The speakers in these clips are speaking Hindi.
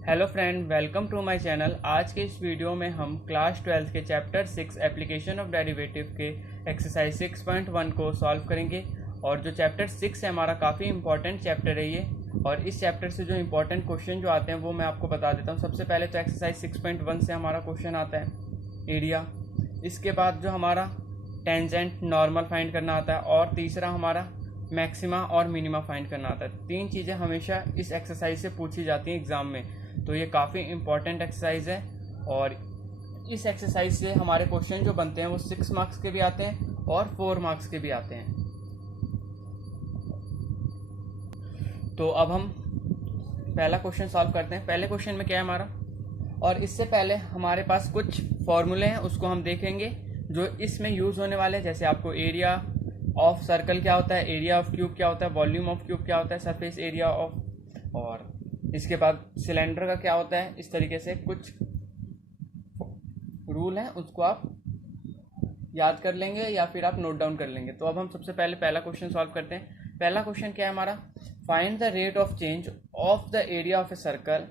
Hello friend, welcome to my channel. आज के इस वीडियो में हम क्लास 12 के चैप्टर 6 एप्लीकेशन ऑफ डेरिवेटिव के एक्सरसाइज 6.1 को सॉल्व करेंगे। और जो चैप्टर 6 है हमारा काफ़ी इंपॉर्टेंट चैप्टर है ये। और इस चैप्टर से जो इंपॉर्टेंट क्वेश्चन जो आते हैं वो मैं आपको बता देता हूँ। सबसे पहले तो एक्सरसाइज 6.1 से हमारा क्वेश्चन आता है एरिया। इसके बाद जो हमारा टेंजेंट नॉर्मल फाइंड करना आता है, और तीसरा हमारा मैक्सिमा और मिनिमा फाइंड करना आता है। तीन चीज़ें हमेशा इस एक्सरसाइज से पूछी जाती हैं एग्ज़ाम में, तो ये काफ़ी इंपॉर्टेंट एक्सरसाइज है। और इस एक्सरसाइज से हमारे क्वेश्चन जो बनते हैं वो 6 मार्क्स के भी आते हैं और 4 मार्क्स के भी आते हैं। तो अब हम पहला क्वेश्चन सॉल्व करते हैं। पहले क्वेश्चन में क्या है हमारा, और इससे पहले हमारे पास कुछ फॉर्मूले हैं उसको हम देखेंगे जो इसमें यूज़ होने वाले हैं। जैसे आपको एरिया ऑफ सर्कल क्या होता है, एरिया ऑफ क्यूब क्या होता है, वॉल्यूम ऑफ क्यूब क्या होता है, सरफेस एरिया ऑफ, और इसके बाद सिलेंडर का क्या होता है। इस तरीके से कुछ रूल हैं, उसको आप याद कर लेंगे या फिर आप नोट डाउन कर लेंगे। तो अब हम सबसे पहले पहला क्वेश्चन सॉल्व करते हैं। पहला क्वेश्चन क्या है हमारा, find the rate of change of the area of a circle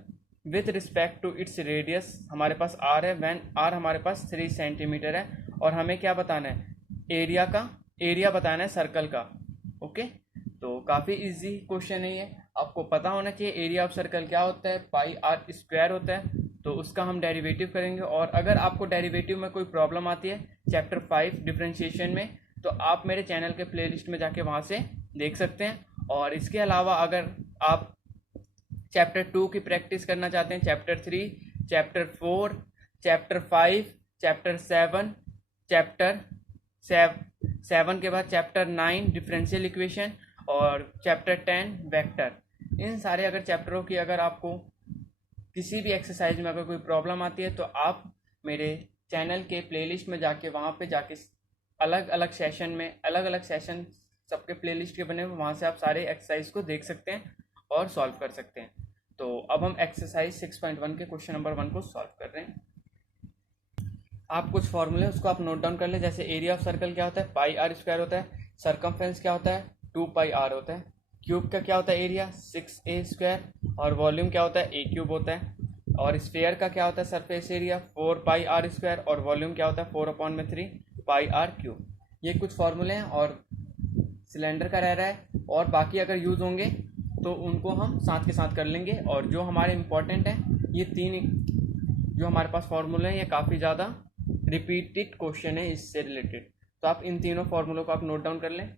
with respect to its radius. हमारे पास आर है, वैन आर हमारे पास 3 सेंटीमीटर है, और हमें क्या बताना है, एरिया का एरिया बताना है सर्कल का। ओके, तो काफ़ी इजी क्वेश्चन है ये, आपको पता होना चाहिए। एरिया ऑफ सर्कल क्या होता है, पाई आर स्क्वायर होता है। तो उसका हम डेरिवेटिव करेंगे। और अगर आपको डेरिवेटिव में कोई प्रॉब्लम आती है चैप्टर 5 डिफरेंशिएशन में, तो आप मेरे चैनल के प्लेलिस्ट में जाके वहाँ से देख सकते हैं। और इसके अलावा अगर आप चैप्टर 2 की प्रैक्टिस करना चाहते हैं, chapter 3, chapter 4, chapter 5, chapter 7, chapter 7 के बाद चैप्टर 9 डिफरेंशियल इक्वेशन, और चैप्टर 10 वेक्टर, इन सारे अगर चैप्टरों की अगर आपको किसी भी एक्सरसाइज में अगर कोई प्रॉब्लम आती है तो आप मेरे चैनल के प्लेलिस्ट में जाके वहाँ पे जाके अलग अलग सेशन सबके प्लेलिस्ट के बने हुए, वहाँ से आप सारे एक्सरसाइज को देख सकते हैं और सॉल्व कर सकते हैं। तो अब हम एक्सरसाइज 6.1 के क्वेश्चन नंबर 1 को सॉल्व कर रहे हैं। आप कुछ फॉर्मूले उसको आप नोट डाउन कर लें। जैसे एरिया ऑफ सर्कल क्या होता है, पाई आर स्क्वायर होता है। सरकमफ्रेंस क्या होता है, 2 पाई आर होता है। क्यूब का क्या होता है, एरिया 6a स्क्वायर, और वॉल्यूम क्या होता है, a क्यूब होता है। और स्फेयर का क्या होता है, surface area 4 pi are square, और वॉल्यूम क्या होता है, 4/3 पाई आर क्यूब। ये कुछ फॉर्मूले हैं, और सिलेंडर का रह रहा है, और बाकी अगर यूज़ होंगे तो उनको हम साथ के साथ कर लेंगे। और जो हमारे इम्पोर्टेंट हैं, ये तीन जो हमारे पास फॉर्मूले हैं ये काफ़ी ज़्यादा रिपीटेड क्वेश्चन है इससे रिलेटेड। तो आप इन तीनों फार्मूलों को आप नोट डाउन कर लें।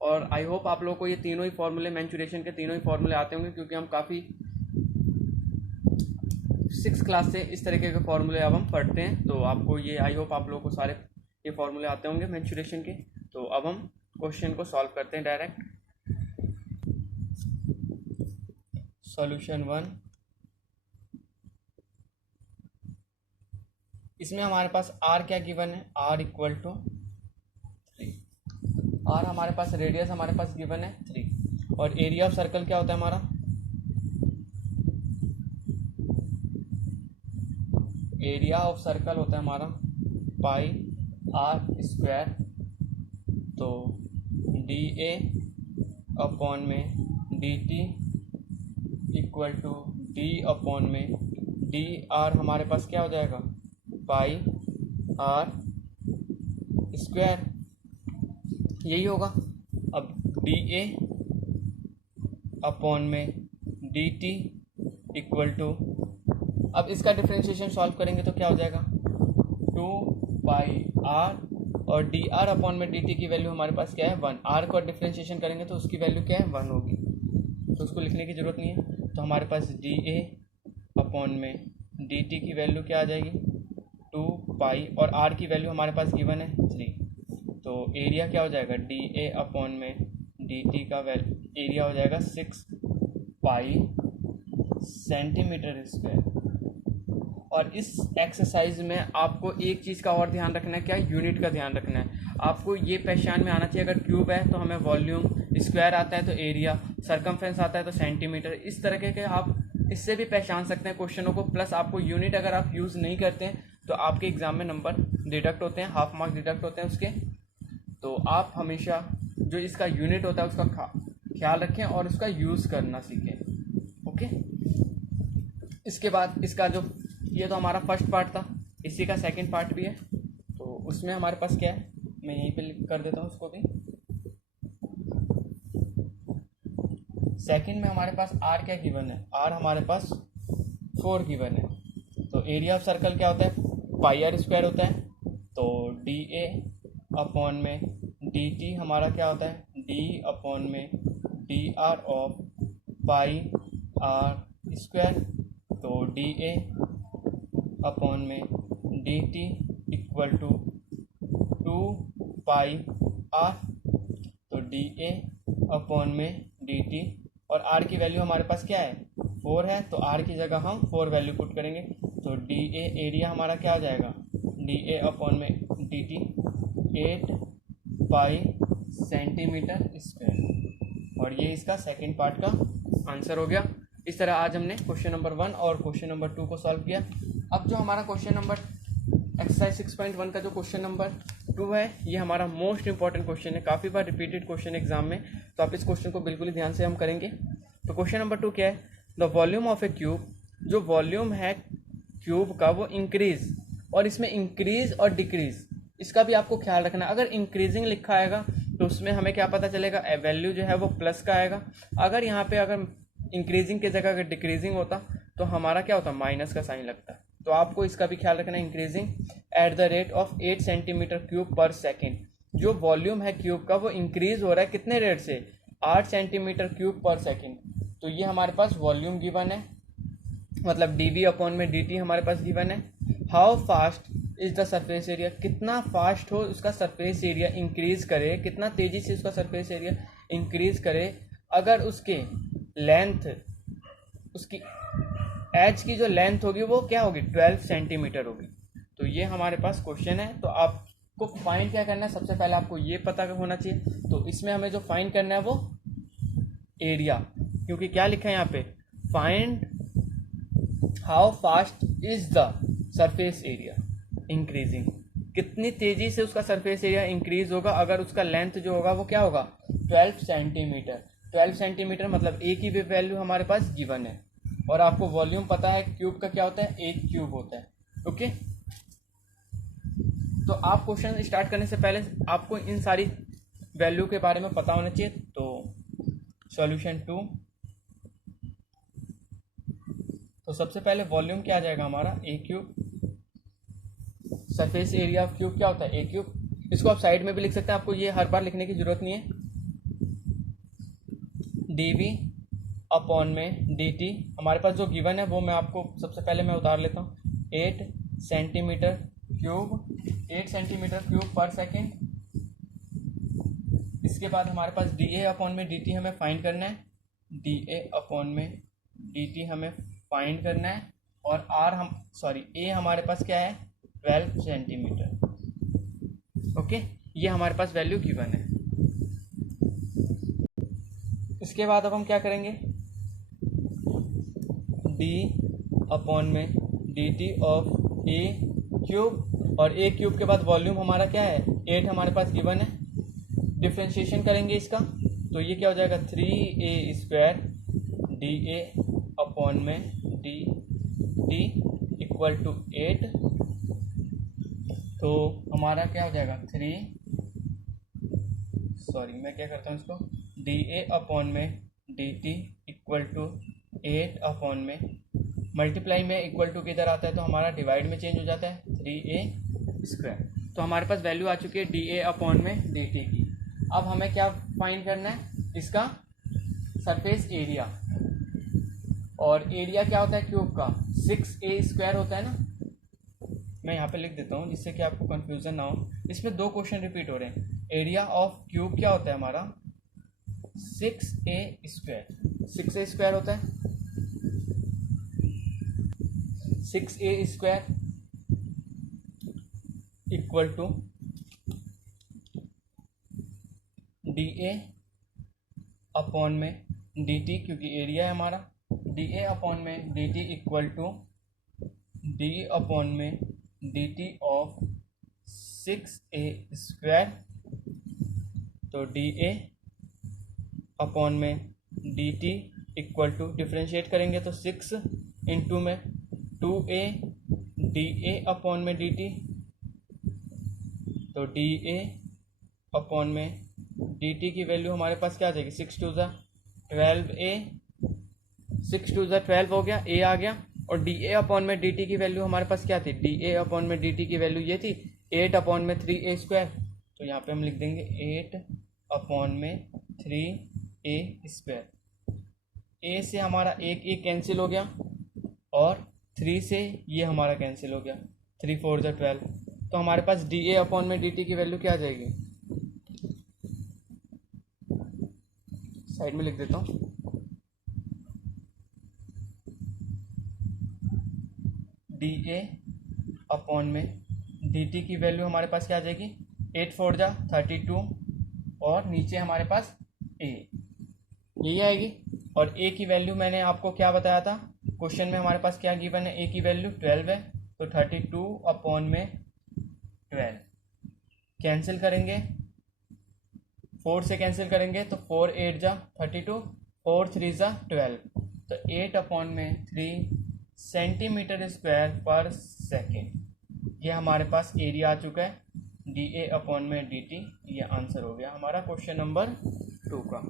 और आई होप आप लोगों को ये तीनों ही फार्मूले, मैंचुरेशन के तीनों ही फार्मूले आते होंगे, क्योंकि हम काफ़ी 6 क्लास से इस तरीके के फार्मूले अब हम पढ़ते हैं। तो आपको ये, आई होप आप लोगों को सारे ये फार्मूले आते होंगे मैंचुरेशन के। तो अब हम क्वेश्चन को सॉल्व करते हैं डायरेक्ट। सॉल्यूशन 1, इसमें हमारे पास आर क्या गिवन है, आर इक्वल टू 3। आर हमारे पास, रेडियस हमारे पास गिवन है 3। और एरिया ऑफ सर्कल क्या होता है हमारा, एरिया ऑफ सर्कल होता है हमारा पाई आर स्क्वायर। तो डी ए अपॉन में D T equal to D upon में डी आर हमारे पास क्या हो जाएगा, पाई आर स्क्वायर, यही होगा। अब डी ए अपॉन में डी टी इक्वल टू, अब इसका डिफरेंशिएशन सॉल्व करेंगे तो क्या हो जाएगा, 2 पाई आर, और डी आर अपॉन में डी टी की वैल्यू हमारे पास क्या है, 1। आर को डिफरेंशिएशन करेंगे तो उसकी वैल्यू क्या है, 1 होगी, तो उसको लिखने की ज़रूरत नहीं है। तो हमारे पास डी ए अपॉन में डी टी की वैल्यू क्या आ जाएगी, 2 पाई, और आर की वैल्यू हमारे पास गिवन है 3। तो एरिया क्या हो जाएगा, डी ए अपॉन में डी टी का एरिया हो जाएगा 6 पाई सेंटीमीटर स्क्वायर। और इस एक्सरसाइज में आपको एक चीज़ का और ध्यान रखना है, क्या, यूनिट का ध्यान रखना है। आपको ये पहचान में आना चाहिए, अगर क्यूब है तो हमें वॉल्यूम, स्क्वायर आता है तो एरिया, सरकमफ्रेंस आता है तो सेंटीमीटर, इस तरह के आप इससे भी पहचान सकते हैं क्वेश्चनों को। प्लस आपको यूनिट अगर आप यूज़ नहीं करते हैं तो आपके एग्ज़ाम में नंबर डिडक्ट होते हैं, हाफ मार्क डिडक्ट होते हैं उसके। तो आप हमेशा जो इसका यूनिट होता है उसका ख्याल रखें और उसका यूज़ करना सीखें। ओके, इसके बाद इसका जो ये तो हमारा फर्स्ट पार्ट था, इसी का सेकंड पार्ट भी है। तो उसमें हमारे पास क्या है, मैं यहीं पे कर देता हूँ उसको भी। सेकंड में हमारे पास आर क्या गिवन है, आर हमारे पास 4 गिवन है। तो एरिया ऑफ सर्कल क्या होता है, पाई आर स्क्वायर होता है। तो डी ए अपॉन में डी टी हमारा क्या होता है, डी अपॉन में D R of pi are square. तो डी ए अपॉन में D T equal to 2 pi R. तो डी ए अपॉन में डी टी, और आर की वैल्यू हमारे पास क्या है, 4 है। तो आर की जगह हम 4 वैल्यू पुट करेंगे। तो डी ए एरिया हमारा क्या आ जाएगा, डी ए अपॉन में डी टी 8 पाई सेंटीमीटर स्क्वायर। और ये इसका सेकंड पार्ट का आंसर हो गया। इस तरह आज हमने क्वेश्चन नंबर 1 और क्वेश्चन नंबर 2 को सॉल्व किया। अब जो हमारा क्वेश्चन नंबर एक्सरसाइज 6.1 का जो क्वेश्चन नंबर 2 है, ये हमारा मोस्ट इंपॉर्टेंट क्वेश्चन है, काफ़ी बार रिपीटेड क्वेश्चन एग्जाम में। तो आप इस क्वेश्चन को बिल्कुल ही ध्यान से हम करेंगे। तो क्वेश्चन नंबर 2 क्या है, the volume of A cube, जो वॉल्यूम है क्यूब का वो इंक्रीज, और इसमें इंक्रीज और डिक्रीज इसका भी आपको ख्याल रखना। अगर इंक्रीजिंग लिखा आएगा तो उसमें हमें क्या पता चलेगा, वैल्यू जो है वो प्लस का आएगा। अगर यहाँ पे अगर इंक्रीजिंग की जगह अगर डिक्रीजिंग होता तो हमारा क्या होता, माइनस का साइन लगता। तो आपको इसका भी ख्याल रखना है, increasing at the rate of 8 centimetre cube पर सेकेंड। जो वॉल्यूम है क्यूब का वो इंक्रीज हो रहा है कितने रेट से, 8 सेंटीमीटर क्यूब पर सेकेंड। तो ये हमारे पास वॉल्यूम गिवन है, मतलब डी वी अपॉन में डी टी हमारे पास गिवन है। How fast is the surface area, कितना फास्ट हो उसका सरफेस एरिया इंक्रीज करे, कितना तेजी से उसका सरफेस एरिया इंक्रीज करे अगर उसके लेंथ, उसकी एज की जो लेंथ होगी वो क्या होगी, 12 सेंटीमीटर होगी। तो ये हमारे पास क्वेश्चन है। तो आपको फाइंड क्या करना है, सबसे पहले आपको ये पता होना चाहिए। तो इसमें हमें जो फाइंड करना है वो एरिया, क्योंकि क्या लिखा है यहाँ पे, find how fast is the surface area increasing, कितनी तेजी से उसका सरफेस एरिया इंक्रीज होगा अगर उसका लेंथ जो होगा वो क्या होगा, 12 सेंटीमीटर। 12 सेंटीमीटर मतलब ए की भी वैल्यू हमारे पास गिवन है, और आपको वॉल्यूम पता है क्यूब का क्या होता है, 8 क्यूब होता है। ओके, तो आप क्वेश्चन स्टार्ट करने से पहले आपको इन सारी वैल्यू के बारे में पता होना चाहिए। तो सॉल्यूशन 2, तो सबसे पहले वॉल्यूम क्या आ जाएगा हमारा, a cube. Surface area of cube क्या होता है, ए क्यूब। इसको आप साइड में भी लिख सकते हैं, आपको ये हर बार लिखने की जरूरत नहीं है। डी वी अपॉन में डी टी हमारे पास जो गिवन है वो मैं आपको सबसे पहले मैं उतार लेता हूँ, 8 सेंटीमीटर क्यूब, 8 सेंटीमीटर क्यूब पर सेकेंड। इसके बाद हमारे पास डी ए अपॉन में डी टी हमें फाइंड करना है, डी ए अपॉन में डी टी हमें फाइंड करना है। और आर ए हमारे पास क्या है, 12 सेंटीमीटर। ओके, ये हमारे पास वैल्यू गिवन है। इसके बाद अब हम क्या करेंगे, डी अपॉन में D T of A cube, और ए क्यूब के बाद वॉल्यूम हमारा क्या है, 8 हमारे पास गिवन है। डिफ्रेंशिएशन करेंगे इसका, तो ये क्या हो जाएगा, 3a स्क्वायर डी ए अपॉन में डी टी इक्वल टू 8। तो हमारा क्या हो जाएगा, मैं क्या करता हूँ इसको, डी ए अपॉन में D T equal to 8 upon में, मल्टीप्लाई में इक्वल टू किधर आता है तो हमारा डिवाइड में चेंज हो जाता है, 3a स्क्वायर। तो हमारे पास वैल्यू आ चुकी है डी ए अपॉन में डी टी की। अब हमें क्या फाइंड करना है, इसका सरफेस एरिया। और एरिया क्या होता है क्यूब का, 6a स्क्वायर होता है ना। मैं यहाँ पे लिख देता हूँ जिससे कि आपको कंफ्यूजन ना हो। इसमें 2 क्वेश्चन रिपीट हो रहे हैं। एरिया ऑफ क्यूब क्या होता है हमारा, 6a स्क्वायर, 6a स्क्वायर होता है, 6a square equal to d A upon में डी टी, क्योंकि एरिया है हमारा, डी ए अपॉन में D T equal to D upon में D T of 6a square. तो डी ए अपॉन में D T equal to, differentiate करेंगे तो 6 इंटू में 2a डी ए अपॉन में डी टी, तो डी ए अपॉन में डी टी की वैल्यू हमारे पास क्या आ जाएगी, 6 टू ज़ा 12a, 6 टू ज़ा 12 हो गया, a आ गया, और डी ए अपॉन में डी टी की वैल्यू हमारे पास क्या थी, डी ए अपॉन में डी टी की वैल्यू ये थी 8 अपॉन में 3a स्क्वायर, तो यहाँ पे हम लिख देंगे 8 अपॉन में 3a स्क्वायर। a से हमारा एक कैंसिल हो गया और 3 से ये हमारा कैंसिल हो गया, 3 4 ज़ा 12, तो हमारे पास डी ए अपॉन में डी टी की वैल्यू क्या आ जाएगी, साइड में लिख देता हूँ, डी ए अपॉन में डी टी की वैल्यू हमारे पास क्या आ जाएगी, 8 4 ज़ा 32, और नीचे हमारे पास a, यही आएगी। और a की वैल्यू मैंने आपको क्या बताया था, क्वेश्चन में हमारे पास क्या गिवन है, a की वैल्यू 12 है, तो 32 अपॉन में 12 कैंसिल करेंगे, 4 से कैंसिल करेंगे तो 4 8 ज़ा 32, 4 3 ज़ा 12, तो 8 अपॉन में 3 सेंटीमीटर स्क्वायर पर सेकेंड, ये हमारे पास एरिया आ चुका है, डी ए अपॉन में डी टी, ये आंसर हो गया हमारा क्वेश्चन नंबर 2 का।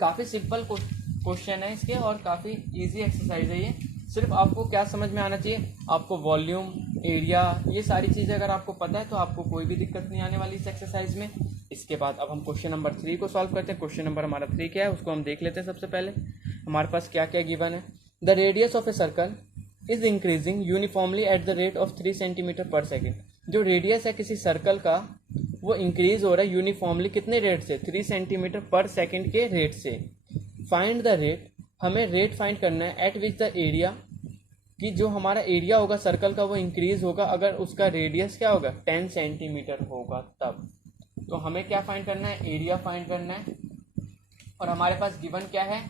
काफ़ी सिंपल क्वेश्चन है इसके और काफ़ी इजी एक्सरसाइज है ये। सिर्फ आपको क्या समझ में आना चाहिए, आपको वॉल्यूम, एरिया, ये सारी चीज़ें अगर आपको पता है तो आपको कोई भी दिक्कत नहीं आने वाली इस एक्सरसाइज में। इसके बाद अब हम क्वेश्चन नंबर 3 को सॉल्व करते हैं। क्वेश्चन नंबर हमारा 3 क्या है उसको हम देख लेते हैं। सबसे पहले हमारे पास क्या क्या गिवन है, the radius of a circle is increasing uniformly at the rate of 3 centimetre पर सेकेंड। जो रेडियस है किसी सर्कल का वो इंक्रीज हो रहा है यूनिफॉर्मली कितने रेट से, 3 सेंटीमीटर पर सेकेंड के रेट से। फाइंड द रेट, हमें रेट फाइंड करना है एट विच द एरिया, कि जो हमारा एरिया होगा सर्कल का वो इंक्रीज होगा अगर उसका रेडियस क्या होगा 10 सेंटीमीटर होगा तब। तो हमें क्या फाइंड करना है, एरिया फाइंड करना है। और हमारे पास गिवन क्या है,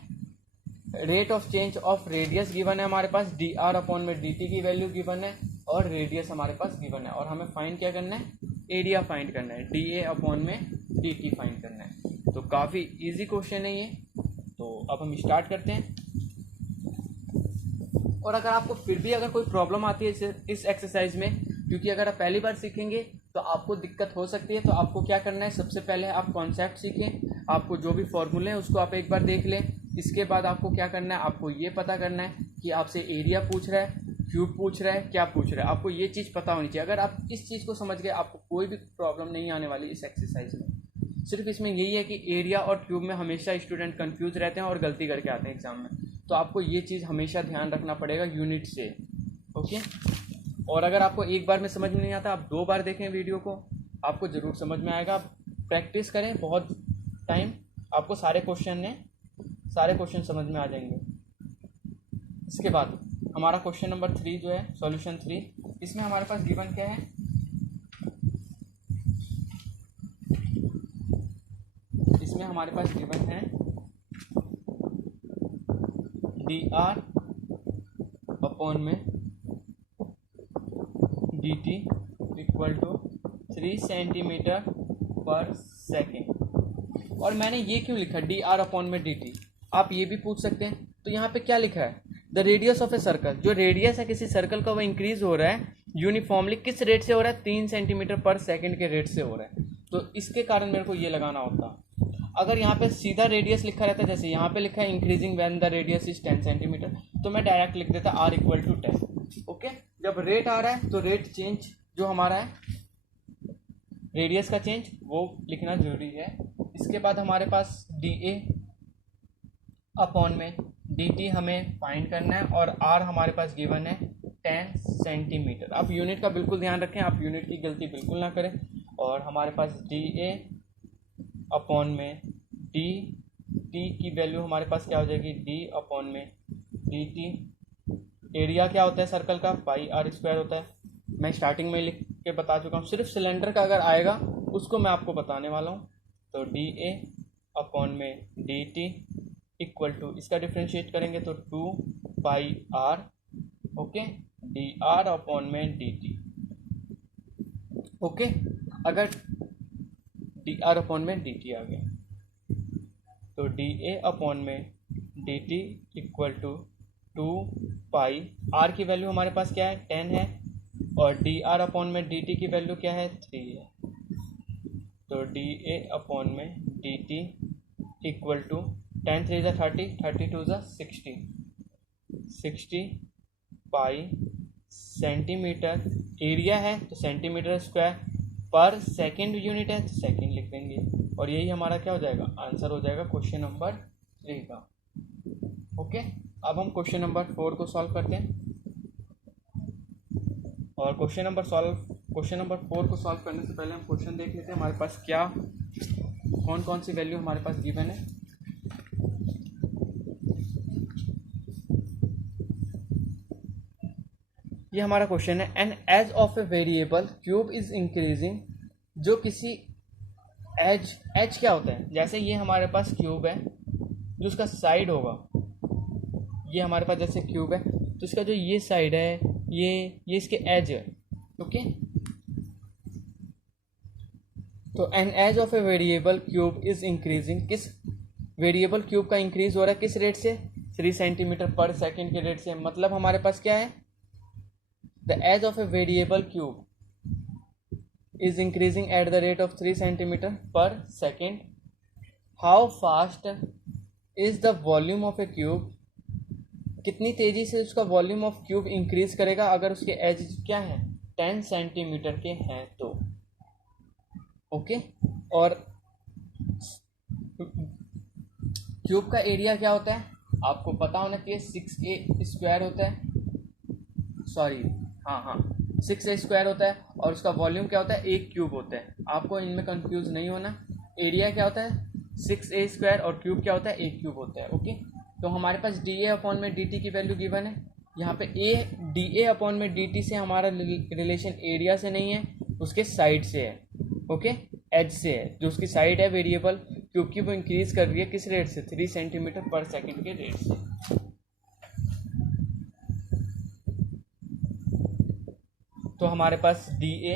rate of change of radius given है हमारे पास, डी आर अपॉन में डी टी की वैल्यू गिवन है और रेडियस हमारे पास गिवन है। और हमें फाइंड क्या करना है, एरिया फाइंड करना है, डी ए अपॉन में डी टी फाइंड करना है। तो काफ़ी इजी क्वेश्चन है ये। तो अब हम स्टार्ट करते हैं। और अगर आपको फिर भी अगर कोई प्रॉब्लम आती है इस एक्सरसाइज में, क्योंकि अगर आप पहली बार सीखेंगे तो आपको दिक्कत हो सकती है, तो आपको क्या करना है, सबसे पहले आप कॉन्सेप्ट सीखें, आपको जो भी फॉर्मूले हैं उसको आप एक बार देख लें। इसके बाद आपको क्या करना है, आपको ये पता करना है कि आपसे एरिया पूछ रहा है, क्यूब पूछ रहा है, क्या पूछ रहा है, आपको ये चीज़ पता होनी चाहिए। अगर आप इस चीज़ को समझ गए आपको कोई भी प्रॉब्लम नहीं आने वाली इस एक्सरसाइज में। सिर्फ इसमें यही है कि एरिया और क्यूब में हमेशा स्टूडेंट कंफ्यूज रहते हैं और गलती करके आते हैं एग्जाम में, तो आपको ये चीज़ हमेशा ध्यान रखना पड़ेगा यूनिट से, ओके। और अगर आपको एक बार में समझ में नहीं आता, आप 2 बार देखें वीडियो को, आपको ज़रूर समझ में आएगा। आप प्रैक्टिस करें बहुत टाइम, आपको सारे क्वेश्चन समझ में आ जाएंगे। इसके बाद हमारा क्वेश्चन नंबर 3 जो है सॉल्यूशन 3, इसमें हमारे पास गिवन क्या है, इसमें हमारे पास गिवन है डी आर अपॉन में D T equal to 3 centimetre पर सेकेंड। और मैंने ये क्यों लिखा डी आर अपॉन में डी टी, आप ये भी पूछ सकते हैं। तो यहाँ पे क्या लिखा है, the radius of a circle, जो रेडियस है किसी सर्कल का वो इंक्रीज हो रहा है यूनिफॉर्मली, किस रेट से हो रहा है, 3 सेंटीमीटर पर सेकेंड के रेट से हो रहा है। तो इसके कारण मेरे को ये लगाना होता। अगर यहाँ पे सीधा रेडियस लिखा रहता, जैसे यहाँ पे लिखा है increasing when the radius is 10 centimetre, तो मैं डायरेक्ट लिख देता आर इक्वल टू 10, ओके। जब रेट आ रहा है तो रेट चेंज जो हमारा है रेडियस का चेंज वो लिखना जरूरी है। इसके बाद हमारे पास डी ए अपॉन में डी टी हमें फाइंड करना है और आर हमारे पास गिवन है 10 सेंटीमीटर। आप यूनिट का बिल्कुल ध्यान रखें, आप यूनिट की गलती बिल्कुल ना करें। और हमारे पास डी ए अपॉन में डी टी की वैल्यू हमारे पास क्या हो जाएगी, डी अपॉन में डी टी। एरिया क्या होता है सर्कल का, पाई आर स्क्वायर होता है, मैं स्टार्टिंग में लिख के बता चुका हूँ। सिर्फ सिलेंडर का अगर आएगा उसको मैं आपको बताने वाला हूँ। तो डी ए अपॉन में डी टी इक्वल टू, इसका डिफ्रेंशिएट करेंगे तो 2 pi r, okay, d are upon में डी टी, ओके। अगर डी आर अपॉन में डी टी आ गया तो डी ए अपॉन में D T equal to 2 pi, are की वैल्यू हमारे पास क्या है 10 है, और डी आर अपॉन में डी टी की वैल्यू क्या है 3 है। तो डी ए अपॉन में डी टी इक्वल टू 10 3 ज़ा 30, 32 ज़ा 60, 60 पाई सेंटीमीटर, एरिया है तो सेंटीमीटर स्क्वायर, पर सेकंड यूनिट है तो सेकंड लिख देंगे, और यही हमारा क्या हो जाएगा आंसर हो जाएगा क्वेश्चन नंबर 3 का। ओके, अब हम क्वेश्चन नंबर 4 को सॉल्व करते हैं, और क्वेश्चन नंबर 4 को सॉल्व करने से पहले हम क्वेश्चन देख लेते हैं हमारे पास क्या कौन कौन सी वैल्यू हमारे पास गिवन है। ये हमारा क्वेश्चन है, an edge of a variable cube is increasing, जो किसी एज क्या होता है, जैसे ये हमारे पास क्यूब है, जो उसका साइड होगा, ये हमारे पास जैसे क्यूब है तो इसका जो ये साइड है ये इसके एज है। ओके, तो an edge of a variable cube is increasing, किस वेरिएबल क्यूब का इंक्रीज हो रहा है किस रेट से 3 सेंटीमीटर पर सेकेंड के रेट से, मतलब हमारे पास क्या है the edge of a variable cube is increasing at the rate of 3 centimeter per second. How fast is the volume of a cube? कितनी तेजी से उसका वॉल्यूम ऑफ क्यूब इंक्रीज करेगा अगर उसके एज क्या है 10 सेंटीमीटर के हैं तो। ओके, और क्यूब का एरिया क्या होता है आपको पता होना चाहिए 6a स्क्वायर होता है, सॉरी हाँ 6a स्क्वायर होता है, और उसका वॉल्यूम क्या होता है 1 क्यूब होता है। आपको इनमें कंफ्यूज नहीं होना, एरिया क्या होता है 6a स्क्वायर और क्यूब क्या होता है 1 क्यूब होता है। ओके, तो हमारे पास डी ए अपॉन में डी टी की वैल्यू गिवन है, यहाँ पे डी ए अपॉन में डी टी से हमारा रिलेशन एरिया से नहीं है, उसके साइड से है। ओके, एज से है, जो उसकी साइड है वेरिएबल क्यूब की वो इंक्रीज कर रही है किस रेट से 3 सेंटीमीटर पर सेकेंड के रेट से। तो हमारे पास डी ए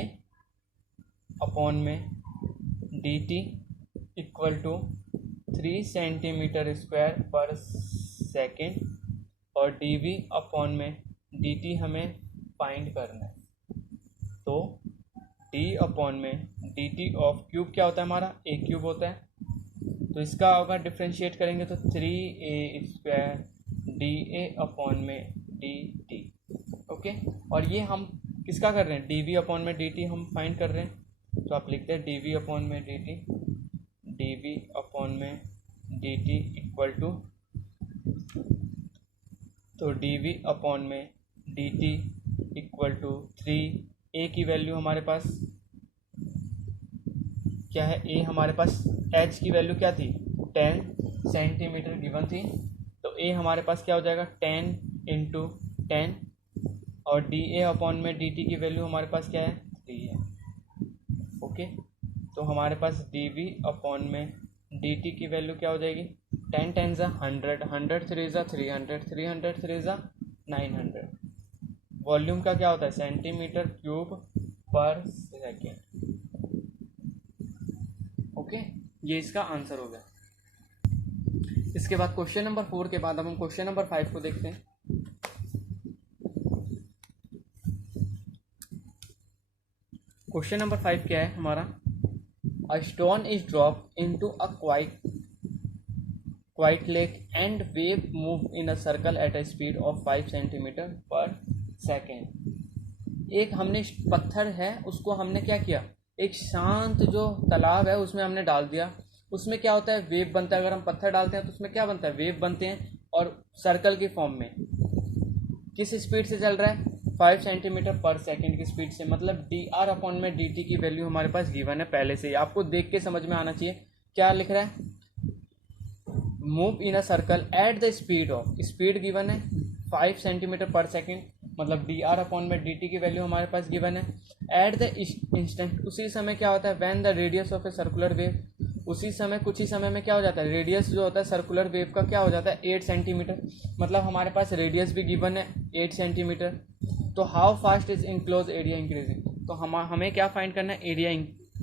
अपॉन में D T equal to 3 centimetre square पर सेकेंड, और डी वी अपॉन में डी टी हमें फाइंड करना है। तो डी अपॉन में डी टी ऑफ क्यूब क्या होता है हमारा ए क्यूब होता है, तो इसका अगर डिफ्रेंशिएट करेंगे तो 3a स्क्वायर डी ए अपॉन में डी टी। ओके, और ये हम किसका कर रहे हैं डी वी अपॉन में डी टी हम फाइंड कर रहे हैं, तो आप लिखते हैं डी वी अपॉन में D T, D we upon में डी टी इक्वल टू, तो डी वी अपॉन में D T equal to 3a की वैल्यू हमारे पास क्या है, ए हमारे पास एच की वैल्यू क्या थी 10 सेंटीमीटर गिवन थी, तो ए हमारे पास क्या हो जाएगा 10 इंटू 10, और डी ए अपॉन में डी टी की वैल्यू हमारे पास क्या है 3 है। ओके, तो हमारे पास डी वी अपॉन में डी टी की वैल्यू क्या हो जाएगी 10 10 ज़ा 100, 100 3 ज़ा 300, 300 3 ज़ा 900। वॉल्यूम का क्या होता है सेंटीमीटर क्यूब पर सेकेंड। ओके, ये इसका आंसर हो गया। इसके बाद क्वेश्चन नंबर 4 के बाद अब हम क्वेश्चन नंबर 5 को देखते हैं। क्वेश्चन नंबर 5 क्या है हमारा, a stone is drop into a quite lake and wave move in a circle at a speed of 5 centimetre पर सेकेंड। एक हमने पत्थर है उसको हमने क्या किया, एक शांत जो तालाब है उसमें हमने डाल दिया, उसमें क्या होता है वेव बनता है। अगर हम पत्थर डालते हैं तो उसमें क्या बनता है वेव बनते हैं, और सर्कल की फॉर्म में किस स्पीड से चल रहा है 5 सेंटीमीटर पर सेकेंड की स्पीड से, मतलब डी आर अपॉन में डी टी की वैल्यू हमारे पास गिवन है पहले से ही, आपको देख के समझ में आना चाहिए क्या लिख रहा है, move in a circle at the speed of, speed given है 5 सेंटीमीटर पर सेकेंड, मतलब डी आर अपॉन में डी टी की वैल्यू हमारे पास गिवन है। एट द इंस्टेंट, उसी समय क्या होता है when the radius of a circular wave, उसी समय कुछ ही समय में क्या हो जाता है रेडियस जो होता है सर्कुलर वेव का क्या हो जाता है 8 सेंटीमीटर, मतलब हमारे पास रेडियस भी गिवन है 8 सेंटीमीटर। तो how fast is enclose area increasing, तो हमें क्या फाइंड करना है एरिया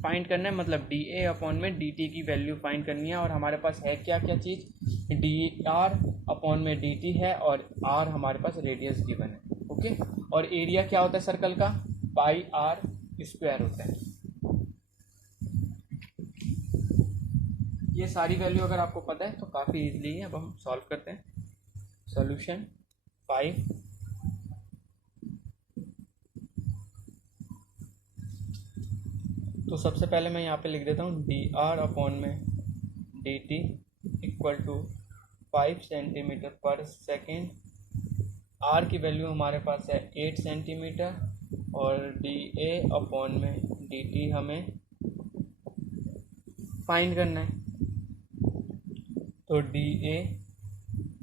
फाइंड करना है, मतलब डी ए अपॉन में डी टी की वैल्यू फाइंड करनी है, और हमारे पास है क्या क्या चीज़ डी आर अपॉन में dt है और r हमारे पास रेडियस गिवन है। ओके, और एरिया क्या होता है सर्कल का, पाई आर स्क्वायर होता है। ये सारी वैल्यू अगर आपको पता है तो काफ़ी इजीली है। अब हम सॉल्व करते हैं। सॉल्यूशन 5, तो सबसे पहले मैं यहाँ पे लिख देता हूँ डी आर अपॉन में D T equal to 5 centimetre पर सेकेंड। आर की वैल्यू हमारे पास है 8 सेंटीमीटर और डी ए अपॉन में डी टी हमें फाइंड करना है। तो डी ए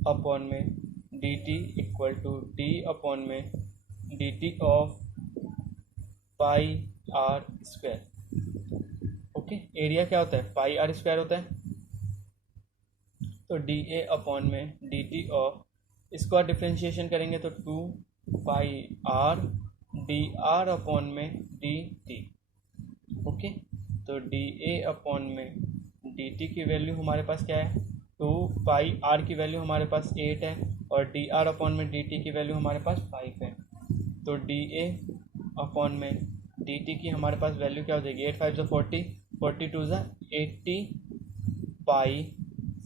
अपॉन में D T equal to D upon में D T of pi are square. Okay, area क्या होता है, पाई आर स्क्वायर होता है। तो डी ए अपॉन में डी टी ऑफ, इसको डिफ्रेंशिएशन करेंगे तो 2 pi R D R upon में डी टी। ओके, तो डी ए अपॉन में डी टी की वैल्यू हमारे पास क्या है, 2 पाई आर की वैल्यू हमारे पास 8 है और डी आर अपॉन में डी टी की वैल्यू हमारे पास 5 है। तो डी ए अपॉन में डी टी की हमारे पास वैल्यू क्या हो जाएगी, 8 5 40, 42 80 पाई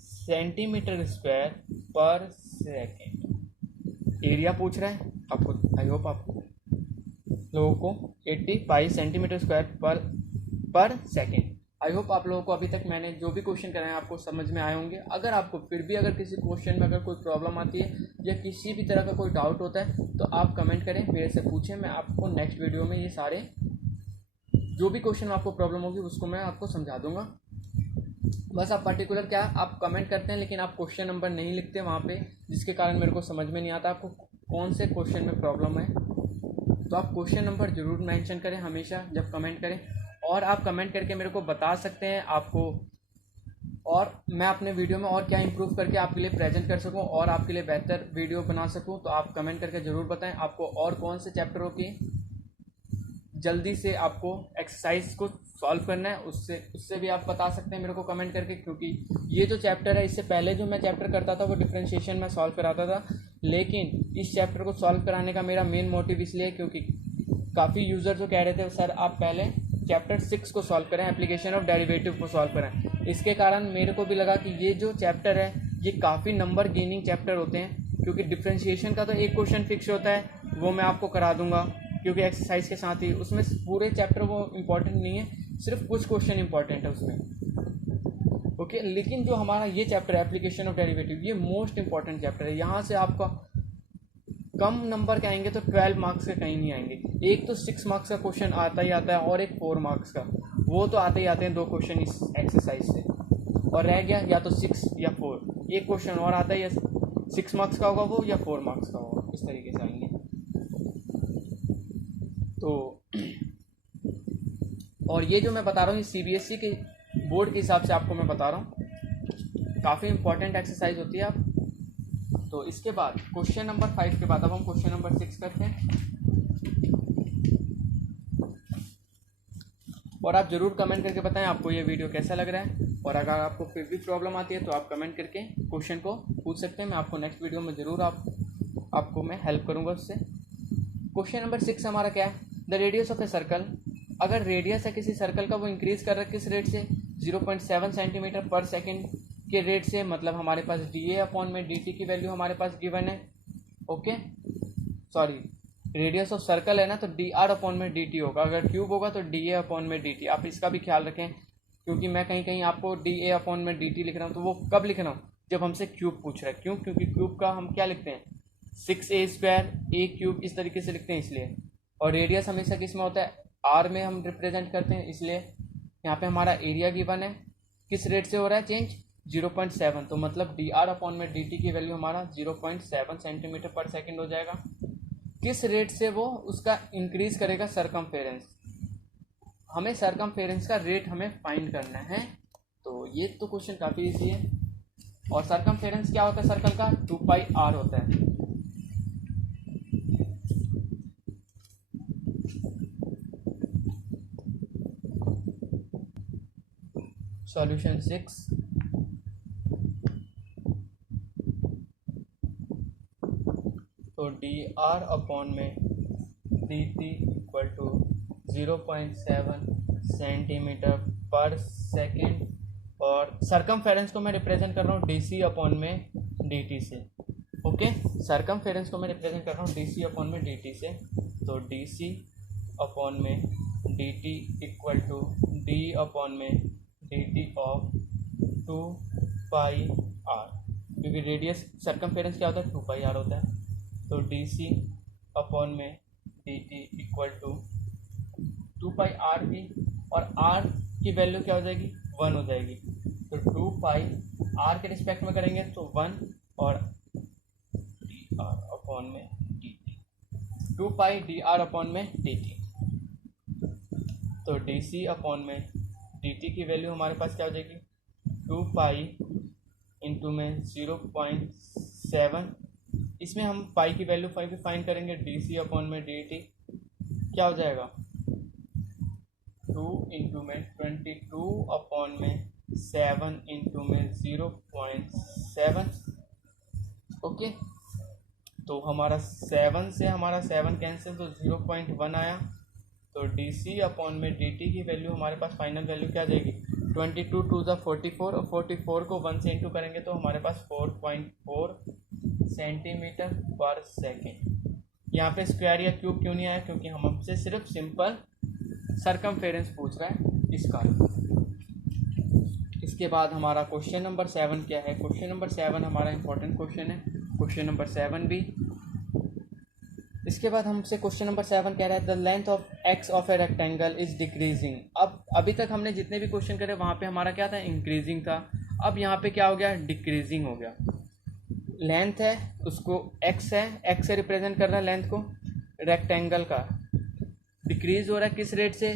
सेंटीमीटर स्क्वायर पर सेकेंड। एरिया पूछ रहा है आपको, आई होप आप लोगों को 80 पाई सेंटीमीटर स्क्वायर पर सेकेंड। आई होप आप लोगों को अभी तक मैंने जो भी क्वेश्चन कराए आपको समझ में आए होंगे। अगर आपको फिर भी अगर किसी क्वेश्चन में अगर कोई प्रॉब्लम आती है या किसी भी तरह का कोई डाउट होता है तो आप कमेंट करें, मेरे से पूछें। मैं आपको नेक्स्ट वीडियो में ये सारे जो भी क्वेश्चन में आपको प्रॉब्लम होगी उसको मैं आपको समझा दूंगा। बस आप पर्टिकुलर क्या आप कमेंट करते हैं लेकिन आप क्वेश्चन नंबर नहीं लिखते वहाँ पे, जिसके कारण मेरे को समझ में नहीं आता आपको कौन से क्वेश्चन में प्रॉब्लम है। तो आप क्वेश्चन नंबर ज़रूर मेंशन करें हमेशा जब कमेंट करें, और आप कमेंट करके मेरे को बता सकते हैं आपको, और मैं अपने वीडियो में और क्या इंप्रूव करके आपके लिए प्रेजेंट कर सकूं और आपके लिए बेहतर वीडियो बना सकूं। तो आप कमेंट करके ज़रूर बताएं आपको और कौन से चैप्टरों की जल्दी से आपको एक्सरसाइज को सॉल्व करना है, उससे भी आप बता सकते हैं मेरे को कमेंट करके। क्योंकि ये जो चैप्टर है, इससे पहले जो मैं चैप्टर करता था वो डिफरेंशिएशन में सॉल्व कराता था, लेकिन इस चैप्टर को सॉल्व कराने का मेरा मेन मोटिव इसलिए है क्योंकि काफ़ी यूज़र जो कह रहे थे सर आप पहले चैप्टर 6 को सॉल्व करें, एप्लीकेशन ऑफ डेरिवेटिव को सॉल्व करें। इसके कारण मेरे को भी लगा कि ये जो चैप्टर है ये काफ़ी नंबर गेनिंग चैप्टर होते हैं, क्योंकि डिफरेंशिएशन का तो एक क्वेश्चन फिक्स होता है वो मैं आपको करा दूंगा क्योंकि एक्सरसाइज के साथ ही, उसमें पूरे चैप्टर वो इम्पोर्टेंट नहीं है, सिर्फ कुछ क्वेश्चन इंपॉर्टेंट है उसमें। ओके, लेकिन जो हमारा ये चैप्टर है एप्लीकेशन ऑफ डेरिवेटिव, ये मोस्ट इंपॉर्टेंट चैप्टर है। यहाँ से आपका कम नंबर के आएंगे तो 12 मार्क्स के कहीं नहीं आएंगे। एक तो 6 मार्क्स का क्वेश्चन आता ही आता है और एक 4 मार्क्स का, वो तो आते ही आते हैं 2 क्वेश्चन इस एक्सरसाइज से, और रह गया या तो 6 या 4, एक क्वेश्चन और आता है, या 6 मार्क्स का होगा वो या 4 मार्क्स का होगा, इस तरीके से आएंगे। तो और ये जो मैं बता रहा हूँ ये CBSE के बोर्ड के हिसाब से आपको मैं बता रहा हूँ, काफ़ी इंपॉर्टेंट एक्सरसाइज होती है आप। तो इसके बाद क्वेश्चन नंबर 5 के बाद अब हम क्वेश्चन नंबर 6 करते हैं, और आप ज़रूर कमेंट करके बताएं आपको ये वीडियो कैसा लग रहा है। और अगर आपको फिर भी प्रॉब्लम आती है तो आप कमेंट करके क्वेश्चन को पूछ सकते हैं, मैं आपको नेक्स्ट वीडियो में ज़रूर आपको मैं हेल्प करूँगा उससे। क्वेश्चन नंबर 6 हमारा क्या है, the radius of a circle. अगर रेडियस है किसी सर्कल का वो इंक्रीज़ कर रहा है किस रेट से, 0.7 सेंटीमीटर पर सेकेंड के रेट से, मतलब हमारे पास डी ए अपॉन में डी टी की वैल्यू हमारे पास गिवन है। Okay, sorry radius of circle है ना, तो डी आर अपॉन में डी टी होगा, अगर क्यूब होगा तो डी ए अपॉन में डी टी। आप इसका भी ख्याल रखें क्योंकि मैं कहीं कहीं आपको डी ए अपॉन में डी टी लिख रहा हूँ, तो वो कब लिख रहा हूँ जब हमसे क्यूब पूछ रहा है। क्यों, क्योंकि क्यूब का हम क्या लिखते हैं 6a स्क्वायर ए क्यूब, इस तरीके से लिखते हैं इसलिए। और रेडियस हमेशा किस में होता है, आर में हम रिप्रेजेंट करते हैं, इसलिए यहाँ पे हमारा एरिया गिवन है, किस रेट से हो रहा है चेंज 0.7, तो मतलब डी आर अपॉन में डी टी की वैल्यू हमारा 0.7 सेंटीमीटर पर सेकेंड हो जाएगा। किस रेट से वो उसका इंक्रीज करेगा, सरकमफेरेंस, हमें सरकमफेरेंस का रेट हमें फाइंड करना है। तो ये तो क्वेश्चन काफ़ी इजी है। और सरकमफेरेंस क्या होता है सर्कल का, 2 पाई आर होता है। सॉल्यूशन 6, डी आर अपॉन में D T equal to 0.7 centimetre पर सेकेंड, और सरकमफेरेंस को मैं रिप्रेजेंट कर रहा हूँ डी सी अपॉन में डी टी से। ओके, सरकमफेरेंस को मैं रिप्रेजेंट कर रहा हूँ डी सी अपॉन में डी टी से। तो डी सी अपॉन में D T equal to D upon में D T of 2 pi r, क्योंकि रेडियस सरकमफेरेंस क्या होता है 2 पाई आर होता है। तो डी सी अपॉन में D T equal to 2 pi are की, और आर की वैल्यू क्या हो जाएगी 1 हो जाएगी। तो 2 पाई आर के रिस्पेक्ट में करेंगे तो 1, और डी आर अपॉन में डी टी, 2 पाई डी आर अपॉन में डी टी। तो डी सी अपॉन में डी टी की वैल्यू हमारे पास क्या हो जाएगी 2 पाई इंटू में 0.7, इसमें हम पाई की वैल्यू फाइंड करेंगे। डी सी अपॉन में डी टी क्या हो जाएगा 2 इंटू में 22 अपॉन में 7 इंटू में 0.7। ओके, तो हमारा 7 से हमारा 7 कैंसिल, तो 0.1 आया। तो डी सी अपॉन में डी टी की वैल्यू हमारे पास फाइनल वैल्यू क्या आ जाएगी 22 टू ज़ा 44, और 44 को 1 से इंटू करेंगे तो हमारे पास 4.4 सेंटीमीटर पर सेकेंड। यहाँ पे स्क्वायर या क्यूब क्यों नहीं आया, क्योंकि हम हमसे सिर्फ सिंपल सरकमफेरेंस पूछ रहा है इसका। इसके बाद हमारा क्वेश्चन नंबर 7 क्या है। क्वेश्चन नंबर 7 हमारा इंपॉर्टेंट क्वेश्चन है, क्वेश्चन नंबर 7 भी। इसके बाद हमसे क्वेश्चन नंबर 7 कह रहा है the length of x of a rectangle is decreasing. अब अभी तक हमने जितने भी क्वेश्चन करे वहाँ पे हमारा क्या था इंक्रीजिंग था, अब यहाँ पे क्या हो गया डिक्रीजिंग हो गया। लेंथ है उसको एक्स है, एक्स से रिप्रेजेंट कर रहा है लेंथ को, रेक्टेंगल का डिक्रीज हो रहा है किस रेट से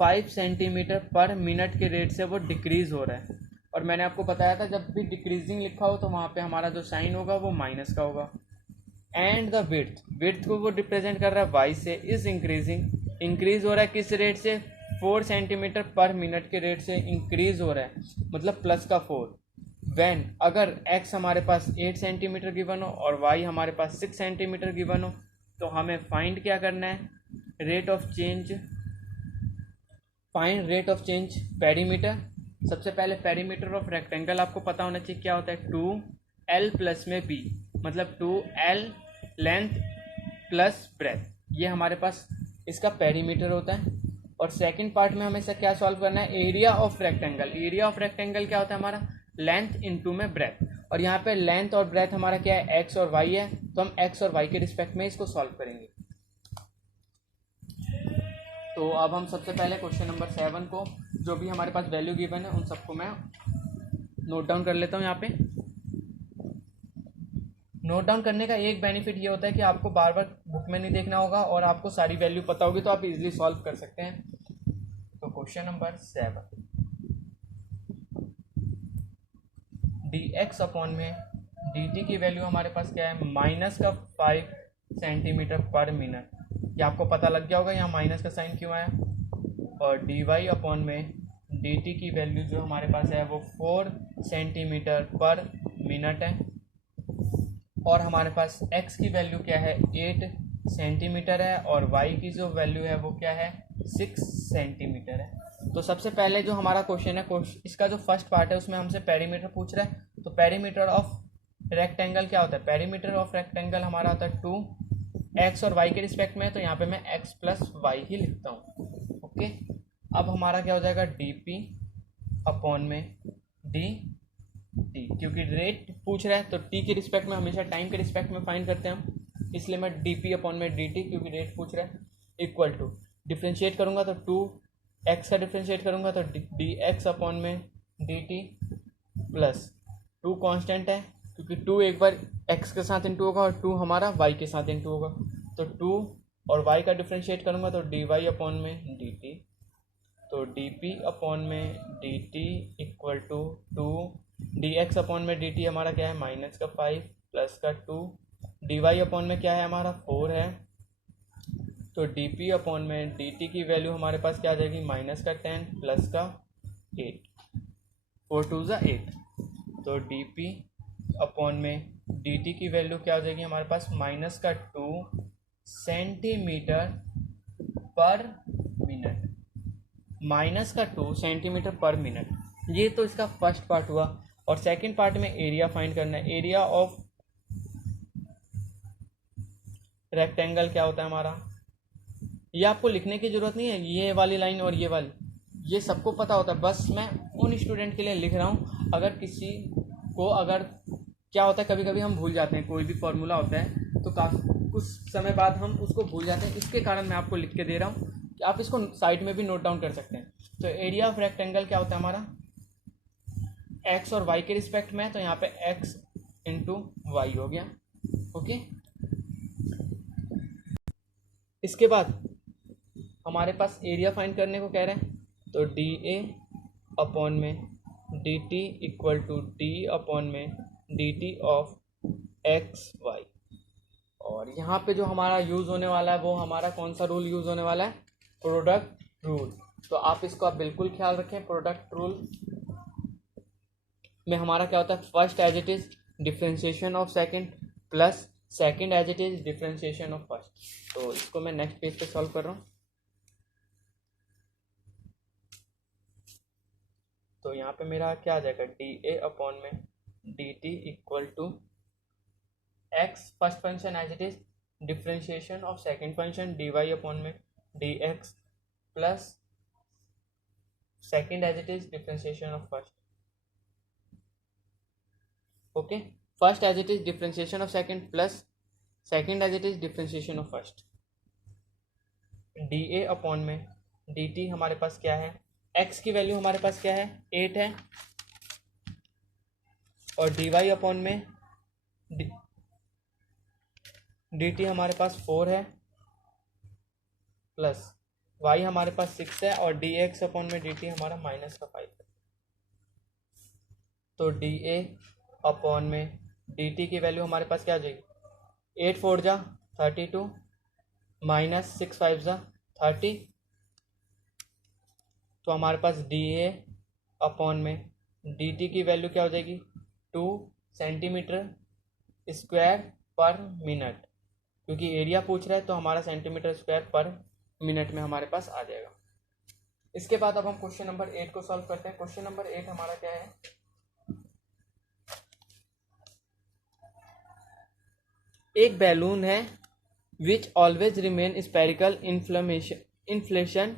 5 सेंटीमीटर पर मिनट के रेट से वो डिक्रीज हो रहा है। और मैंने आपको बताया था जब भी डिक्रीजिंग लिखा हो तो वहाँ पे हमारा जो साइन होगा वो माइनस का होगा। एंड द विड्थ को वो रिप्रेजेंट कर रहा है वाई से, इज इंक्रीजिंग, इंक्रीज हो रहा है किस रेट से 4 सेंटीमीटर पर मिनट के रेट से इंक्रीज हो रहा है, मतलब प्लस का 4। व्हेन अगर x हमारे पास 8 सेंटीमीटर गिवन हो और y हमारे पास 6 सेंटीमीटर गिवन हो, तो हमें फाइंड क्या करना है rate of change, find rate of change perimeter. सबसे पहले पेरीमीटर ऑफ रेक्टेंगल आपको पता होना चाहिए क्या होता है 2l प्लस में b, मतलब 2l लेंथ प्लस ब्रेथ, ये हमारे पास इसका पेरीमीटर होता है। और सेकंड पार्ट में हमें इसका क्या सॉल्व करना है area of rectangle. Area of rectangle क्या होता है हमारा लेंथ इनटू में ब्रेथ, और यहाँ पे लेंथ और ब्रेथ हमारा क्या है एक्स और वाई है, तो हम एक्स और वाई के रिस्पेक्ट में इसको सॉल्व करेंगे। तो अब हम सबसे पहले क्वेश्चन नंबर 7 को जो भी हमारे पास वैल्यू गिवन है उन सबको मैं नोट डाउन कर लेता हूँ। यहाँ पे नोट डाउन करने का एक बेनिफिट ये होता है कि आपको बार बार बुक में नहीं देखना होगा और आपको सारी वैल्यू पता होगी तो आप इजीली सॉल्व कर सकते हैं। तो question number 7 D X upon में डी टी की वैल्यू हमारे पास क्या है माइनस का 5 सेंटीमीटर पर मिनट, ये आपको पता लग गया होगा यहाँ माइनस का साइन क्यों आया। और डी वाई अपॉन में डी टी की वैल्यू जो हमारे पास है वो 4 सेंटीमीटर पर मिनट है, और हमारे पास x की वैल्यू क्या है 8 सेंटीमीटर है, और y की जो वैल्यू है वो क्या है 6 सेंटीमीटर है। तो सबसे पहले जो हमारा क्वेश्चन है इसका जो फर्स्ट पार्ट है उसमें हमसे पेरीमीटर पूछ रहा है। तो पेरीमीटर ऑफ रेक्टेंगल क्या होता है, पेरीमीटर ऑफ रेक्टेंगल हमारा होता है 2x और y के रिस्पेक्ट में, तो यहाँ पे मैं x प्लस वाई ही लिखता हूँ। ओके, अब हमारा क्या हो जाएगा डी पी अपॉन में डी टी, क्योंकि रेट पूछ रहा है तो t के रिस्पेक्ट में हमेशा टाइम के रिस्पेक्ट में फाइंड करते हैं हम, इसलिए मैं डी पी अपॉन में डी टी क्योंकि रेट पूछ रहा है इक्वल टू डिफ्रेंशिएट करूँगा तो 2x का डिफ्रेंशिएट करूँगा तो डी एक्स अपॉन में डी टी प्लस 2 कांस्टेंट है क्योंकि 2 एक बार x के साथ इंटू होगा और 2 हमारा y के साथ इंटू होगा, तो 2 और y का डिफ्रेंशिएट करूँगा तो डी वाई अपॉन में डी टी, तो डी पी अपॉन में D T equal to 2 D X upon में डी टी हमारा क्या है माइनस का 5 प्लस का 2, डी वाई अपॉन में क्या है हमारा 4 है, तो डी पी अपॉन में डी टी की वैल्यू हमारे पास क्या आ जाएगी माइनस का 10 प्लस का 8, 4 2 ज़ा 8, तो डी पी अपॉन में dt की वैल्यू क्या हो जाएगी हमारे पास -2 सेंटीमीटर पर मिनट, -2 सेंटीमीटर पर मिनट। ये तो इसका फर्स्ट पार्ट हुआ। और सेकंड पार्ट में एरिया फाइंड करना है। एरिया ऑफ रेक्टेंगल क्या होता है हमारा, ये आपको लिखने की जरूरत नहीं है, ये वाली लाइन और ये वाली, ये सबको पता होता है, बस मैं उन स्टूडेंट के लिए लिख रहा हूँ अगर किसी को, अगर क्या होता है कभी कभी हम भूल जाते हैं, कोई भी फॉर्मूला होता है तो काफ़ी कुछ समय बाद हम उसको भूल जाते हैं, इसके कारण मैं आपको लिख के दे रहा हूँ कि आप इसको साइड में भी नोट डाउन कर सकते हैं। तो एरिया ऑफ रेक्टेंगल क्या होता है हमारा, एक्स और वाई के रिस्पेक्ट में है, तो यहाँ पे एक्स इंटू वाई हो गया। ओके, इसके बाद हमारे पास एरिया फाइंड करने को कह रहे हैं, तो डी ए अपॉन में D T equal to D upon में D T of x y. और यहाँ पे जो हमारा यूज़ होने वाला है वो हमारा कौन सा रूल यूज़ होने वाला है, प्रोडक्ट रूल। तो आप इसको आप बिल्कुल ख्याल रखें, प्रोडक्ट रूल में हमारा क्या होता है, first as it is differentiation of second plus second as it is differentiation of first. तो इसको मैं नेक्स्ट पेज पे सॉल्व कर रहा हूँ। तो यहाँ पे मेरा क्या आ जाएगा, डी ए अपॉन में D T equal to x first function as it is differentiation of second function d Y upon में d x plus second as it is differentiation of first. Okay, first as it is differentiation of second plus second as it is differentiation of first. D A upon में डी टी हमारे पास क्या है, एक्स की वैल्यू हमारे पास क्या है 8 है, और डी वाई अपॉन में डी टी हमारे पास 4 है, प्लस वाई हमारे पास 6 है, और डी एक्स अपॉन में डी टी हमारा -5 है। तो डी ए अपॉन में डी टी की वैल्यू हमारे पास क्या आ जाएगी, 8 4 जा 32 -6 5 जा 30। तो हमारे पास डी ए अपॉन में डी टी की वैल्यू क्या हो जाएगी, 2 सेंटीमीटर स्क्वायर पर मिनट, क्योंकि एरिया पूछ रहा है तो हमारा सेंटीमीटर स्क्वायर पर मिनट में हमारे पास आ जाएगा। इसके बाद अब हम क्वेश्चन नंबर 8 को सॉल्व करते हैं। क्वेश्चन नंबर 8 हमारा क्या है, एक बैलून है which always remain spherical, inflation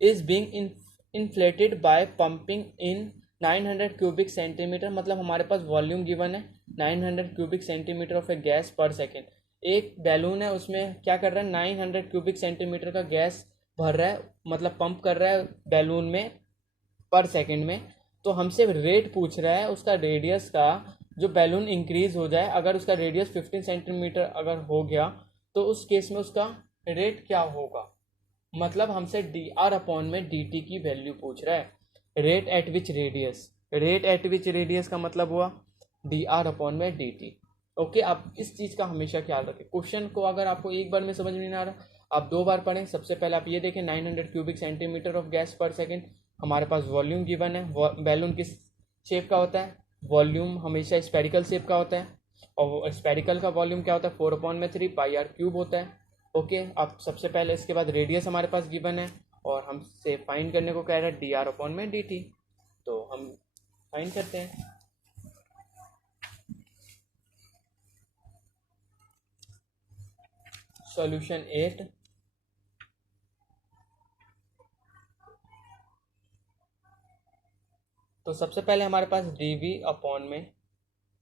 is being inflated by pumping in 900 cubic centimetre, मतलब हमारे पास वॉल्यूम गिवन है 900 cubic centimetre of a gas पर सेकेंड। एक बैलून है, उसमें क्या कर रहा है, 900 क्यूबिक सेंटीमीटर का गैस भर रहा है, मतलब पंप कर रहा है बैलून में पर सेकेंड में। तो हमसे रेट पूछ रहा है उसका रेडियस का, जो बैलून इंक्रीज हो जाए, अगर उसका रेडियस 15 सेंटीमीटर अगर हो गया तो उस केस में उसका रेट क्या होगा, मतलब हमसे डी आर अपॉन में डी टी की वैल्यू पूछ रहा है। Rate at which radius, rate at which radius का मतलब हुआ डी आर अपॉन में डी टी। ओके, आप इस चीज़ का हमेशा ख्याल रखें। क्वेश्चन को अगर आपको एक बार में समझ में नहीं आ रहा, आप 2 बार पढ़ें। सबसे पहले आप ये देखें 900 क्यूबिक सेंटीमीटर ऑफ गैस पर सेकेंड, हमारे पास वॉल्यूम गिवन है। बैलून किस शेप का होता है, वॉल्यूम हमेशा स्पेरिकल शेप का होता है, और स्पेरिकल का वॉल्यूम क्या होता है 4/3 पाई आर क्यूब होता है। ओके, अब सबसे पहले इसके बाद रेडियस हमारे पास गिवन है और हमसे फाइंड करने को कह रहा है डी आर अपॉन में डी टी। तो हम फाइंड करते हैं। सॉल्यूशन 8, तो सबसे पहले हमारे पास डी वी अपॉन में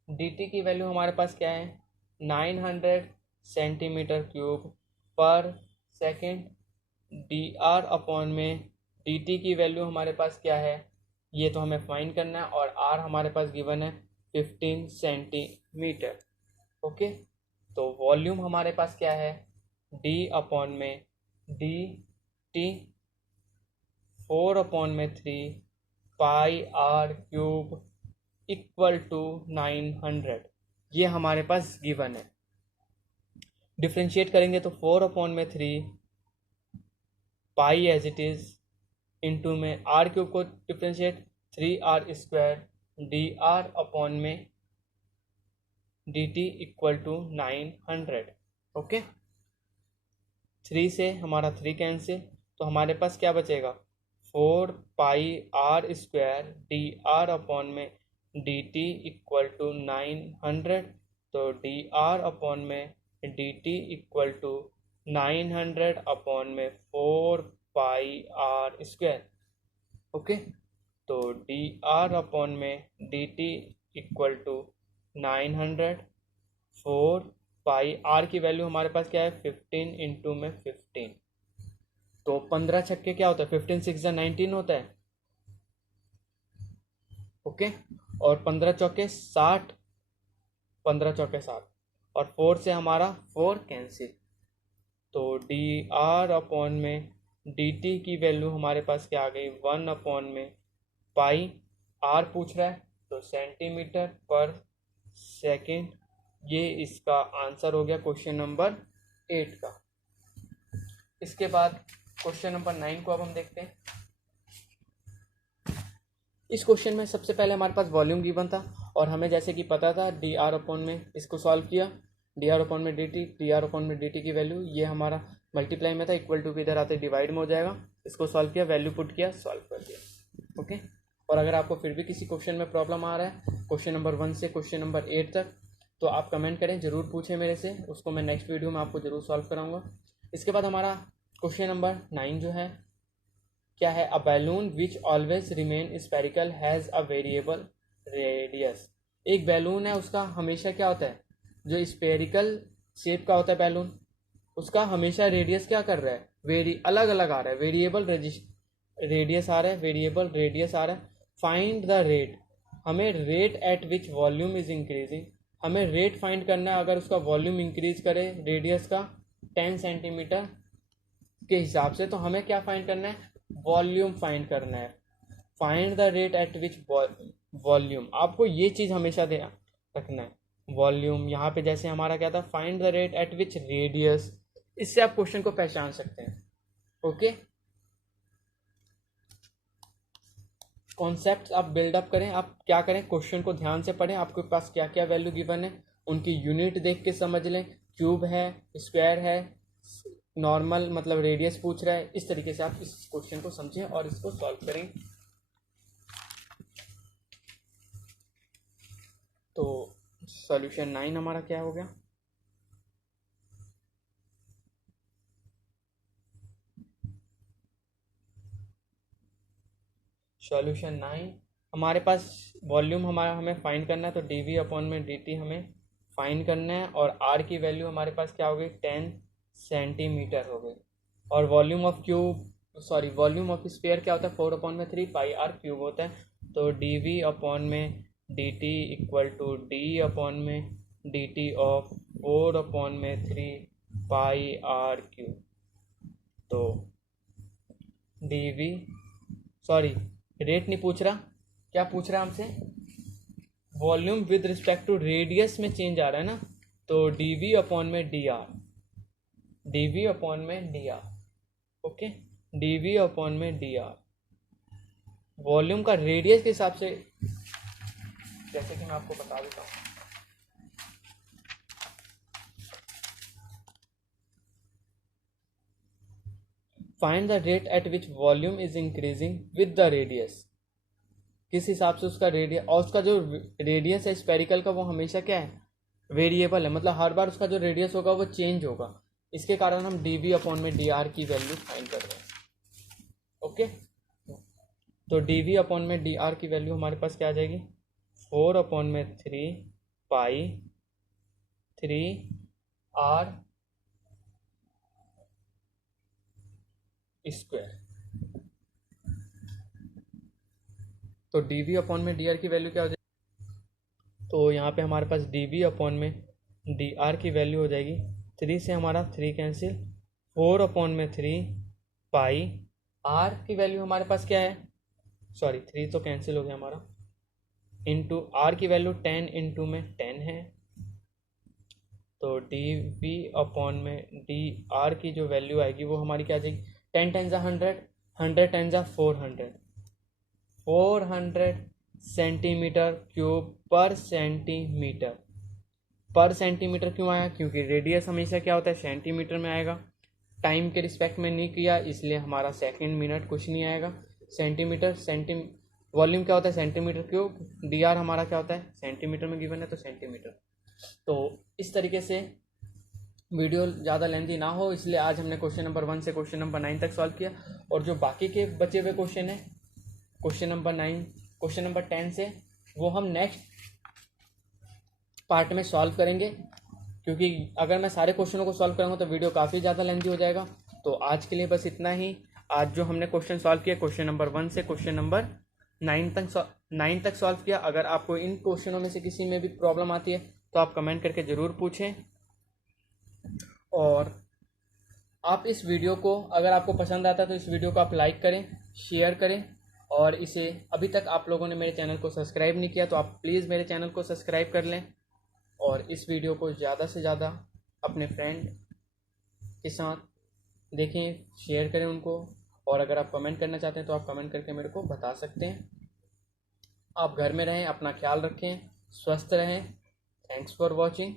डी टी की वैल्यू हमारे पास क्या है 900 सेंटीमीटर क्यूब पर सेकेंड, डी आर अपॉन में डी टी की वैल्यू हमारे पास क्या है, ये तो हमें फाइंड करना है, और आर हमारे पास गिवन है 15 सेंटीमीटर। ओके, तो वॉल्यूम हमारे पास क्या है, डी अपॉन में D T 4/3 pi are cube equal to 900, ये हमारे पास गिवन है। डिफ्रेंशिएट करेंगे तो 4/3 पाई एज इट इज इंटू में आर क्यूब को differentiate 3r² D R upon में dt इक्वल टू 900। ओके, 3 से हमारा 3 कैंसिल, तो हमारे पास क्या बचेगा 4 pi are square d are upon में डी टी इक्वल टू 900। तो डी आर अपॉन में D T equal to 900 upon में 4 पाई आर स्क्वायर। ओके, तो डी आर अपॉन में D T equal to 900, 4 pi are की वैल्यू हमारे पास क्या है 15 इंटू में 15, तो 15 छक्के क्या होता है 15 6 19 होता है। ओके, और 15 चौके 60, 15 चौके 60, और 4 से हमारा 4 कैंसिल, तो डी आर अपॉन में डी टी की वैल्यू हमारे पास क्या आ गई 1 अपॉन में पाई, आर पूछ रहा है तो सेंटीमीटर पर सेकेंड। ये इसका आंसर हो गया क्वेश्चन नंबर 8 का। इसके बाद क्वेश्चन नंबर 9 को अब हम देखते हैं। इस क्वेश्चन में सबसे पहले हमारे पास वॉल्यूम गिवन था और हमें जैसे कि पता था डी आर अपॉन में इसको सॉल्व किया, डी आर अपॉन में D T, D R upon में डी टी की वैल्यू ये हमारा मल्टीप्लाई में था, इक्वल टू भी इधर आते डिवाइड में हो जाएगा, इसको सॉल्व किया, वैल्यू पुट किया, सॉल्व कर दिया। ओके, और अगर आपको फिर भी किसी क्वेश्चन में प्रॉब्लम आ रहा है क्वेश्चन नंबर 1 से क्वेश्चन नंबर 8 तक, तो आप कमेंट करें, ज़रूर पूछें मेरे से, उसको मैं नेक्स्ट वीडियो में आपको ज़रूर सॉल्व कराऊंगा। इसके बाद हमारा क्वेश्चन नंबर 9 जो है क्या है, a balloon which always remain spherical has a variable radius. एक बैलून है, उसका हमेशा क्या होता है, जो स्पेरिकल शेप का होता है बैलून, उसका हमेशा रेडियस क्या कर रहा है अलग अलग आ रहा है, वेरिएबल रेडियस आ रहा है, वेरिएबल रेडियस आ रहा है। फाइंड द रेट, हमें rate at which volume is increasing, हमें रेट फाइंड करना है अगर उसका वॉल्यूम इंक्रीज करे रेडियस का 10 सेंटीमीटर के हिसाब से, तो हमें क्या फाइंड करना है, वॉल्यूम फाइंड करना है। Find the rate at which volume, आपको ये चीज़ हमेशा रखना है, वॉल्यूम। यहाँ पे जैसे हमारा क्या था, find the rate at which radius, इससे आप क्वेश्चन को पहचान सकते हैं। ओके, कॉन्सेप्ट आप बिल्डअप करें, आप क्या करें, क्वेश्चन को ध्यान से पढ़ें, आपके पास क्या क्या वैल्यू गिवन है उनकी यूनिट देख के समझ लें, क्यूब है, स्क्वायर है, नॉर्मल मतलब रेडियस पूछ रहा है, इस तरीके से आप इस क्वेश्चन को समझें और इसको सॉल्व करें। तो सॉल्यूशन 9 हमारा क्या हो गया, सॉल्यूशन 9 हमारे पास वॉल्यूम हमारा हमें फाइंड करना है, तो डी वी अपॉन में डी टी हमें फाइंड करना है, और आर की वैल्यू हमारे पास क्या हो गई 10 सेंटीमीटर हो गई, और volume of volume of sphere क्या होता है 4 अपॉन में 3 पाई आर क्यूब होता है, तो डी वी अपॉन में D T equal to D upon में डी टी ऑफ 4 अपॉन में 3 पाई आर क्यूब। तो डी वी रेट नहीं पूछ रहा, क्या पूछ रहा है हमसे, volume with respect to radius में चेंज आ रहा है ना, तो डी वी अपॉन में D r, d we upon में D r. Okay, d we upon में डी आर वॉल्यूम का रेडियस के हिसाब से, जैसे कि मैं आपको बता देता हूँ, find the rate at which volume is increasing with the radius, किस हिसाब से उसका रेडियस, और उसका जो रेडियस है स्पेरिकल का वो हमेशा क्या है वेरिएबल है, मतलब हर बार उसका जो रेडियस होगा वो चेंज होगा, इसके कारण हम डी वी अपॉन में डी आर की वैल्यू फाइंड कर रहे हैं। ओके, तो डी वी अपॉन में डी आर की वैल्यू हमारे पास क्या आ जाएगी 4 अपॉन में 3 पाई 3 आर स्क्वायर, तो डी वी अपॉन में डी आर की वैल्यू क्या हो जाएगी, तो यहाँ पे हमारे पास डी वी अपॉन में डी आर की वैल्यू हो जाएगी 3 से हमारा 3 कैंसिल, 4 अपॉन में 3 पाई आर की वैल्यू हमारे पास क्या है, 3 तो कैंसिल हो गया हमारा, इंटू आर की वैल्यू 10 इंटू में 10 है, तो डी वी अपॉन में डी आर की जो वैल्यू आएगी वो हमारी क्या आ जाएगी 10 टेन जा 100, 100 टेन जा 400 सेंटीमीटर क्यूब पर सेंटीमीटर। पर सेंटीमीटर क्यों आया, क्योंकि रेडियस हमेशा क्या होता है सेंटीमीटर में आएगा, टाइम के रिस्पेक्ट में नहीं किया इसलिए हमारा सेकंड मिनट कुछ नहीं आएगा। सेंटीमीटर वॉल्यूम क्या होता है सेंटीमीटर क्यूब, डी आर हमारा क्या होता है सेंटीमीटर में गिवन है तो सेंटीमीटर। तो इस तरीके से वीडियो ज़्यादा लेंथी ना हो इसलिए आज हमने क्वेश्चन नंबर 1 से क्वेश्चन नंबर 9 तक सॉल्व किया, और जो बाकी के बचे हुए क्वेश्चन है क्वेश्चन नंबर 10 से वो हम नेक्स्ट पार्ट में सॉल्व करेंगे, क्योंकि अगर मैं सारे क्वेश्चनों को सॉल्व करूँगा तो वीडियो काफ़ी ज़्यादा लेंथी हो जाएगा। तो आज के लिए बस इतना ही। आज जो हमने क्वेश्चन सॉल्व किया क्वेश्चन नंबर 1 से क्वेश्चन नंबर 9 तक सॉल्व किया। अगर आपको इन क्वेश्चनों में से किसी में भी प्रॉब्लम आती है तो आप कमेंट करके ज़रूर पूछें, और आप इस वीडियो को अगर आपको पसंद आता है तो इस वीडियो को आप लाइक करें, शेयर करें, और इसे अभी तक आप लोगों ने मेरे चैनल को सब्सक्राइब नहीं किया तो आप प्लीज़ मेरे चैनल को सब्सक्राइब कर लें, और इस वीडियो को ज़्यादा से ज़्यादा अपने फ्रेंड के साथ देखें, शेयर करें उनको, और अगर आप कमेंट करना चाहते हैं तो आप कमेंट करके मेरे को बता सकते हैं। आप घर में रहें, अपना ख्याल रखें, स्वस्थ रहें। Thanks for watching.